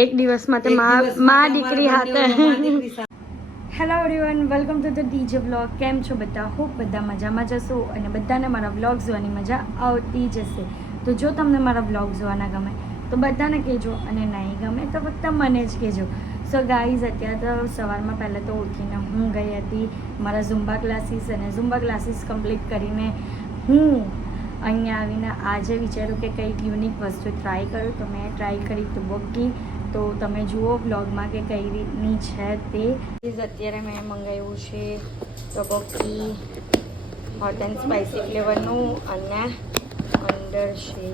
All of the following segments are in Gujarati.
એક દિવસમાં તો માં દીકરી હાથે. Hello everyone, welcome to the DJ blog. કેમ છો બધા? હોપ બધા મજામાં જશો અને બધાને મારા બ્લોગ જોવાની મજા આવતી જશે. તો જો તમને મારા બ્લોગ જોવાના ગમે તો બધાને કહેજો અને નહીં ગમે તો ફક્ત મને જ કહેજો. સો ગાઈઝ, અત્યારે તો સવારમાં પહેલાં તો ઉઠીને હું ગઈ હતી મારા ઝુમ્બા ક્લાસીસ અને ઝુમ્બા ક્લાસીસ કમ્પ્લીટ કરીને હું અહીંયા આવીને આજે વિચાર્યું કે કંઈક યુનિક વસ્તુ ટ્રાય કરું. તો મેં ટ્રાય કરી તબક્કી. તો તમે જુઓ બ્લોગમાં કે કઈ રીતની છે તે. અત્યારે મેં મંગાવ્યું છે તબક્કી હોટ એન્ડ સ્પાઇસી ફ્લેવરનું અને અંદર છે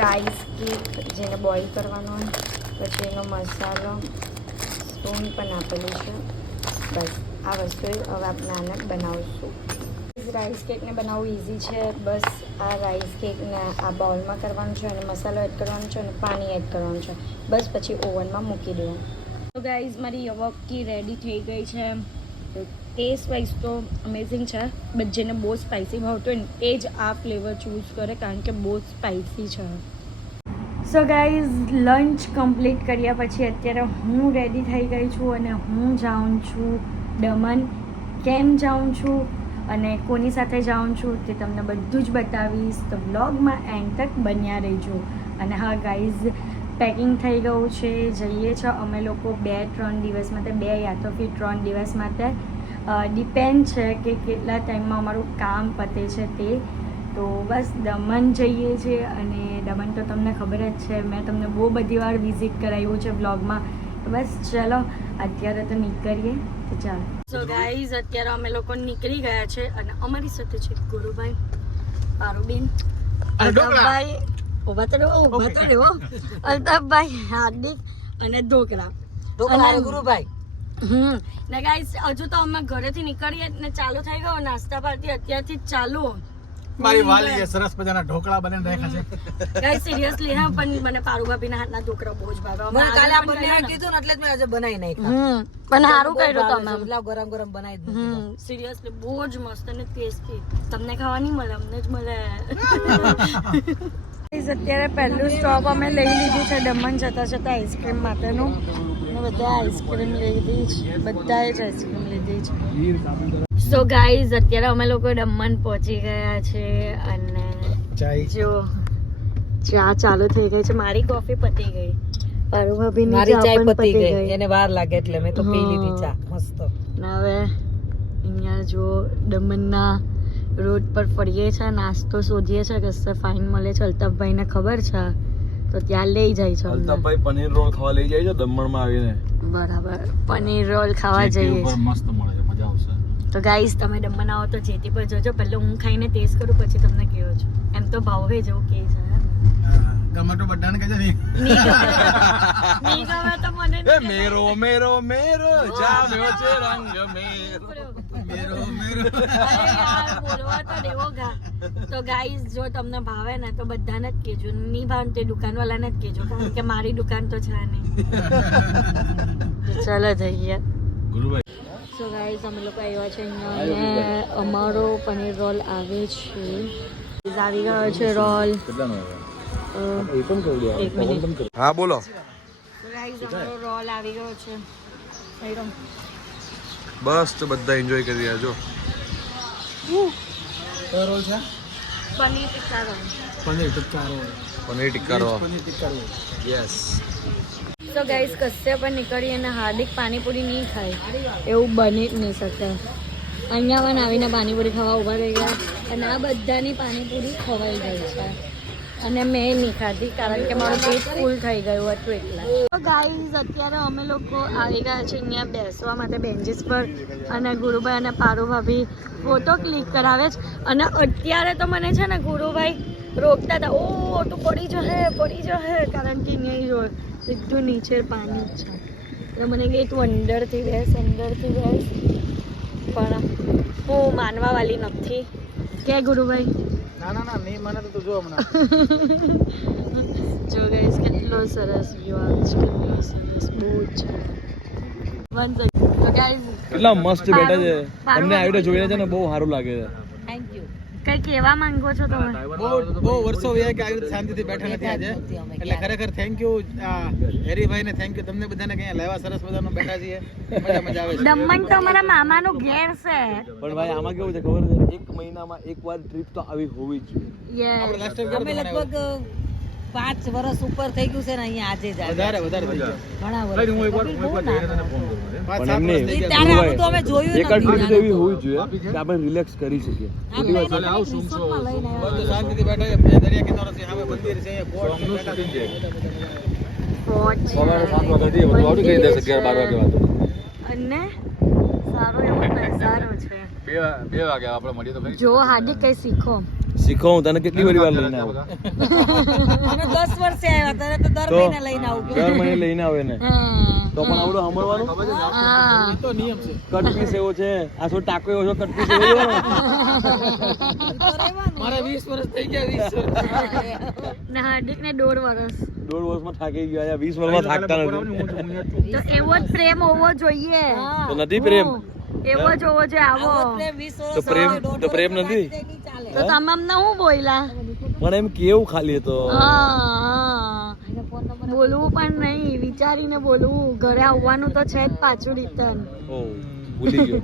રાઈસ કેક જેને બોઇલ કરવાનો, પછી એનો મસાલો સ્પૂન પણ આપેલું છે. બસ આ વસ્તુ હવે આપણે આને બનાવીશું. રાઈસ કેકને બનાવવું ઇઝી છે. બસ આ રાઈસ કેકને આ બાઉલમાં કરવાનું છે અને મસાલો એડ કરવાનો છે અને પાણી એડ કરવાનું છે. બસ પછી ઓવનમાં મૂકી દેવાનું. તો ગાઈઝ, મારી યવક્કી રેડી થઈ ગઈ છે. ટેસ્ટ વાઇઝ તો અમેઝિંગ છે, બટ જેને બહુ સ્પાઇસી ભાવતો હોય ને તે જ આ ફ્લેવર ચૂઝ કરે કારણ કે બહુ સ્પાઇસી છે. સો ગાઈઝ, લંચ કમ્પ્લીટ કર્યા પછી અત્યારે હું રેડી થઈ ગઈ છું અને હું જાઉં છું દમણ. કેમ જાઉં છું અને કોની સાથે જાઉં છું તે તમને બધું જ બતાવીશ. તો બ્લોગમાં એન્ડ તક બન્યા રહેજો. અને હા ગાઈઝ, પેકિંગ થઈ ગયું છે. જઈએ છીએ અમે લોકો 2-3 દિવસ માટે, 2 યા તો ફિર 3 દિવસ માટે. ડિપેન્ડ છે કે કેટલા ટાઈમમાં અમારું કામ પતે છે તે. તો બસ દમણ જઈએ છીએ અને દમણ તો તમને ખબર જ છે, મેં તમને બહુ બધી વાર વિઝિટ કરાવ્યું છે બ્લોગમાં. તો બસ ચલો અત્યારે તો નીકળીએ. તો ચાલો. સો ગાઈઝ, અત્યારે અમે લોકો નીકળી ગયા છે અને અમારી સાથે છે ગુરુભાઈ, પારુબેન, અલ્તાફભાઈ, અલ્તાફભાઈ, હાર્દિક અને ઢોકળા ગુરુભાઈ. ને ગાઈઝ, હજુ તો અમે ઘરેથી નીકળીએ ને ચાલુ થઈ ગયો નાસ્તા પાર્ટી અત્યારથી જ ચાલુ. મારી વાલીએ સરસ મજાના ઢોકળા બનાવીને રાખ્યા છે. ગાઈઝ સિરિયસલી હા, પણ મને પારુ ભાભીના હાથના ઢોકળા બહુ જ ભાવે. મને કાલે આ બંને કીધું ને એટલે જ મેં આજે બનાવી નાખ્યા. પણ સારું કર્યું તમે. મતલબ ગરમ ગરમ બનાવી દીધું. સિરિયસલી બહુ જ મસ્ત અને ટેસ્ટી. તમને ખાવા નહીં મળે, અમને જ મળે. અત્યારે પહેલું સ્ટોપ અમે લઈ લીધું છે દમણ જતા જતા આઈસ્ક્રીમ માટેનું. બધા આઈસ્ક્રીમ લીધી છે, બધાએ જ આઈસ્ક્રીમ લીધી છે. સો ગાઈઝ, અત્યારે અમે લોકો દમણ પહોંચી ગયા છે અને જો ચા ચાલુ થઈ ગઈ છે. મારી કોફી પતી ગઈ, પારુ ભાભીની મારી ચા ચાય પણ પતી ગઈ. એને વાર લાગે એટલે મેં તો પી લીધી ચા મસ્ત. હવે અહીંયા જો દમણના રોડ પર ફરીએ છે, નાસ્તો શોધીએ છે કે ફાઇન મળે છે. અલ્તાફભાઈને ખબર છે તો ત્યાં લઈ જાય છે. અલ્તાફભાઈ પનીર રોલ ખાવા લઈ જાય છે દમણમાં આવીને. બરાબર, પનીર રોલ ખાવા જઈએ છે. મસ્ત મળે છે, મજા આવશે. તો ગાઈઝ, તમે દમણ આવો તો જેતી પર જોજો. પહેલા હું ખાઈને ટેસ્ટ કરું પછી તમને કહો છો. એમ તો ભાવે જેવું કે છે. ગમે તો બધાને કહેજો ને. નહીં ગમે તો મને એ મેરો મેરો મેરો જામ્યો છે રંગ મેરો મેરો મેરો. અરે યાર, બોલવા તો દેવો ગા. તો ગાઈઝ, જો તમને ભાવે ને તો બધાને જ કહેજો, નહીં ભાવે તે દુકાનવાળાને જ કહેજો કારણ કે મારી દુકાન તો છે નહીં. ચલો જઈએ ગુરુભાઈ. સો ગાઈઝ, અમે લોકો આવ્યા છે અહીંયા અને અમારો પનીર રોલ આવે છે. આવી ગયો છે રોલ. એક મિનિટ. હા બોલો. ગાઈઝ, અમારો રોલ આવી ગયો છે. બસ તો બધા એન્જોય કરી રહ્યા છો. રોલ છે paneer tikka roll. Paneer tikka roll. Paneer tikka roll. Paneer tikka roll. Yes. તો ગાઈઝ, કશે પણ નીકળીએ અને હાર્દિક પાણીપુરી નહીં ખાય એવું બની જ નહીં શકે. અહીંયા પણ આવીને પાણીપુરી ખાવા ઊભા રહી ગયા અને આ બધાની પાણીપુરી ખવાઈ ગઈ છે અને મેં નહીં ખાધી કારણ કે મારું પેટ ફૂલ થઈ ગયું હતું એટલે. તો ગાઈઝ, અત્યારે અમે લોકો આવી ગયા છે અહીંયા બેસવા માટે બેન્ચીસ પર અને ગુરુભાઈ અને પારુ ભાભી ફોટો ક્લિક કરાવે છે. અને અત્યારે તો મને છે ને ગુરુભાઈ રોકતા હતા, ઓ તું પડી જશે કારણ કે અહીંયા જો સીધું નીચે પાણી જ છે. એટલે મને કહે તું અંદરથી બેસ. પણ હું માનવા વાળી નથી કે ગુરુભાઈ. ના નહીં મને તો જો હમણાં. જો ગાઈસ, કેટલો સરસ વ્યૂ આવે છે, કેટલો સરસ. બહુ જ છે. તો ગાઈસ, કેટલા મસ્ત બેઠા છે. તમને આવીને જોઈને છે ને બહુ સારું લાગે છે. Thank you. કઈ કેવા માંગો છો તમે? બહુ વર્ષો વયા કે આવી રીતે શાંતિથી બેઠા નથી આજે, એટલે ખરેખર થેન્ક યુ હેરીભાઈ ને, થેન્ક યુ તમને બધાને કે અહીંયા લેવા સરસ મજાનો બેઠા છીએ, મજા આવે છે. દમણ તો અમારા મામાનું ઘેર છે. પણ ભાઈ આમાં કેવું છે ખબર છે, એક મહિનામાં એકવાર ટ્રીપ તો આવી હોવી જ જોઈએ. આપણે last time અમે લગભગ 5 વર્ષ ઉપર થઈ ગયું છે ને અહીંયા આજે જ વધારે થઈ ગયા. ઘણા વર્ષ પણ એમને ઈ તારે આવું તો અમે જોયું એકાદ નથી. ટ્રીપ તો એવી હોવી જ જોઈએ કે આપણે રિલેક્સ કરી શકીએ. આપણે એને રિસોર્ટમાં લઈને આવ્યા. બધું શાંતિથી બેઠા છે, બે દરિયા કિનારો છે, સામે મંદિર છે, અહીંયા ફોર્ટ છે, બેઠા છે. સવારે 7 વાગ્યાથી બધું આવડી ગઈ 10 11 12 વાગે વાતો. અને સારો એવો નજારો છે. 2 વાગે આપણે મળીએ તો ખરી. જો હાર્દિક કઈ શીખો. શીખો હું તને કેટલી વાર લઈને આવ્યો. અમે 10 વર્ષે આવ્યા ત્યારે તો દર મહિને લઈને આવું. દર મહિને લઈને આવે ને હા તો પણ આવડું સાંભળવાનું. હા તો નિયમ છે. કટપીસ એવો છે, આ શું ટાકો એવો છે, કટપીસ એવો છે. મારે 20 વર્ષ થઈ ગયા, 20 વર્ષ. ને હાર્દિક ને 1.5 વર્ષ. 1.5 વર્ષમાં થાકી ગયા, 20 વર્ષમાં થાકતા નથી. તો એવો જ પ્રેમ હોવો જોઈએ. તો નથી પ્રેમ એવો જ હોવો જોઈએ. આવો તો પ્રેમ નથી. તો તમે અમને હું બોલ્યા? પણ એમ કેવું ખાલી તો હા બોલવું પણ નહીં, વિચારીને બોલવું. ઘરે આવવાનું તો છે જ પાછું રિટર્ન. ઓ ભૂલી ગયો.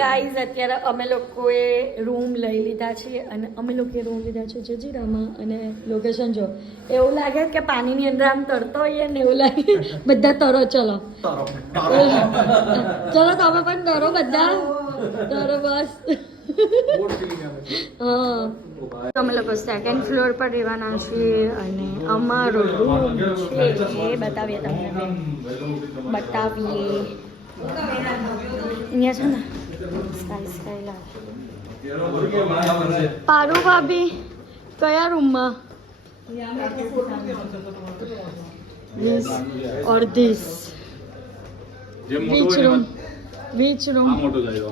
ગાઈઝ અત્યારે અમે લોકોએ રૂમ લઈ લીધા છે અને અમે લોકોએ રૂમ લીધા છે જજીરામાં. અને લોકેશન જો એવું લાગે કે પાણીની અંદર આમ તરતો હોઈએ ને એવું લાગે. બધા તરો ચલો ચલો તમે પણ તરો, બધા તરો બસ. હા અમે લોકો 2nd ફ્લોર પર રહેવાના છીએ અને અમારો રૂમ છે એ બતાવીએ તમને. બતાવીએ અહીંયા છે ને સ્કાય પારુ ભાભી કયા રૂમમાં? ઓર this which room which room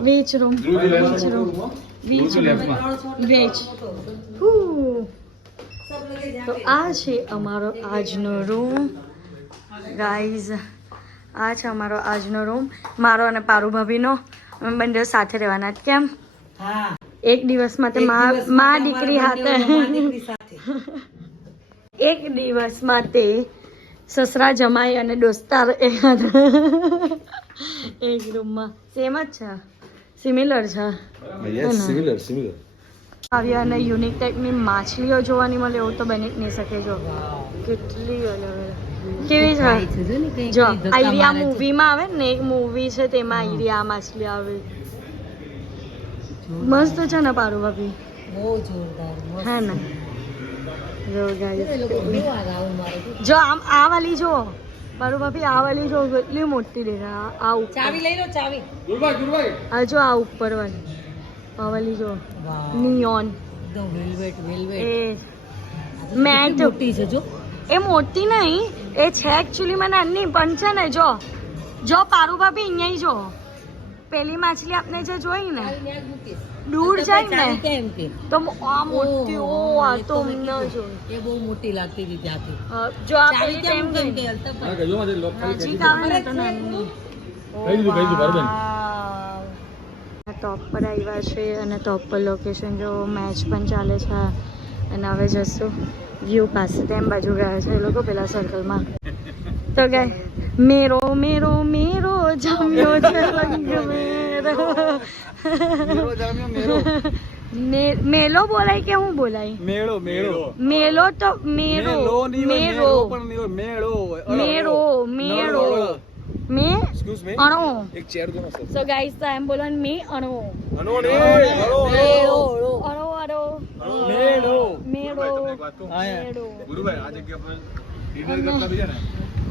which room which room which room which તો આ છે અમારો આજનો રૂમ ગાઈઝ. આ છે અમારો આજનો રૂમ, મારો અને પારુ ભાભીનો. અમે બંને સાથે રહેવાના. કેમ હા એક દિવસ માટે મા દીકરી હાથે, એક દિવસ માટે સસરા જમાઈ અને દોસ્તાર એક રૂમમાં. સેમ જ છે, સિમિલર છે. સિમિલર આવ્યા અને યુનિક ટાઈપની માછલીઓ જોવાની મળે એવું તો બની જ નહીં શકે. જો કેટલી અલગ અલગ કેવી છે. જો આઈડિયા મૂવીમાં આવે ને, એક મૂવી છે તેમાં આઈડિયા માછલી આવે. મસ્ત છે ને પારુ ભાભી? બહુ જોરદાર મસ્ત. હે ને જો ગાઈસ એ લોકો કેવા રાઉન્ડ મારે છે. જો આમ આ વાલી જો પારુ ભાભી, આ વાલી જો કેટલી મોટી દેખાય. આ ઉપર ચાવી લઈ લો, ચાવી. આ જો આ ઉપર વાલી, આ વાલી જો વાહ નિયોન એકદમ વેલ્વેટ એ મેટ મેટ. મોટી છે જો. એ મોટી નહીં, એ છે એકચ્યુઅલીમાં નાની પણ છે ને. જો જો પારુ ભાભી અહીંયા જો પેલી માછલી આપણે જે જોઈ ને દૂર જાય ને કેમ કે તો આ મોટી. ઓ આ તો ન જોઈ. એ બહુ મોટી લાગતી હતી ત્યાંથી. જો આ ચાવી પેલી કેમ તેમ કેમ કે ગઈ. અલ્તફ નજીક આવે ને તો નાની. આ ટોપ પર આવ્યા છે અને ટોપ પર લોકેશન જો મેચ પણ ચાલે છે. અને હવે જશું વ્યૂ પાસે. તેમ બાજુ ગયા છે એ લોકો પેલા સર્કલમાં. તો ગાય મેરો મેરો મેરો જામ્યો છે રંગ મેરો. મેલો બોલાય કે હું બોલાય? મેળો મેલો તો મેરો મેરો મેળો મેરો મેરો મે એક્સક્યુઝ મી અણો. એક ચેર દો ના સર. સો ગાઈસ તો એમ બોલવાનું મે અણો અનો ને અણો અણો મેળો મેરો મેરો. ગુરુભાઈ આ જગ્યા પર ડિનર કરતા બીજા ને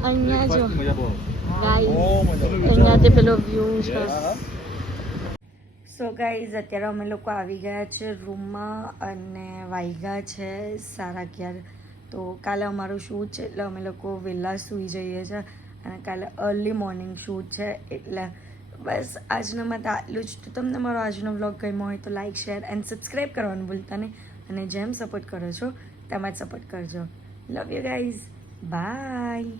અહીંયા જો મજા બહુ ગાઈસ મજા અહીંયાથી પેલો વ્યૂ છે. સો ગાઈઝ અત્યારે અમે લોકો આવી ગયા છે રૂમમાં અને વાગ્યા છે 11:30. તો કાલે અમારું શૂટ છે એટલે અમે લોકો વહેલા સૂઈ જઈએ છીએ અને કાલે અર્લી મોર્નિંગ શૂટ છે. એટલે બસ આજના માટે આટલું જ. તો તમને મારો આજનો વ્લોગ ગમ્યો હોય તો લાઇક, શેર એન્ડ સબસ્ક્રાઈબ કરવાનું ભૂલતા નહીં. અને જેમ સપોર્ટ કરો છો તેમ જ સપોર્ટ કરજો. Love you guys, by.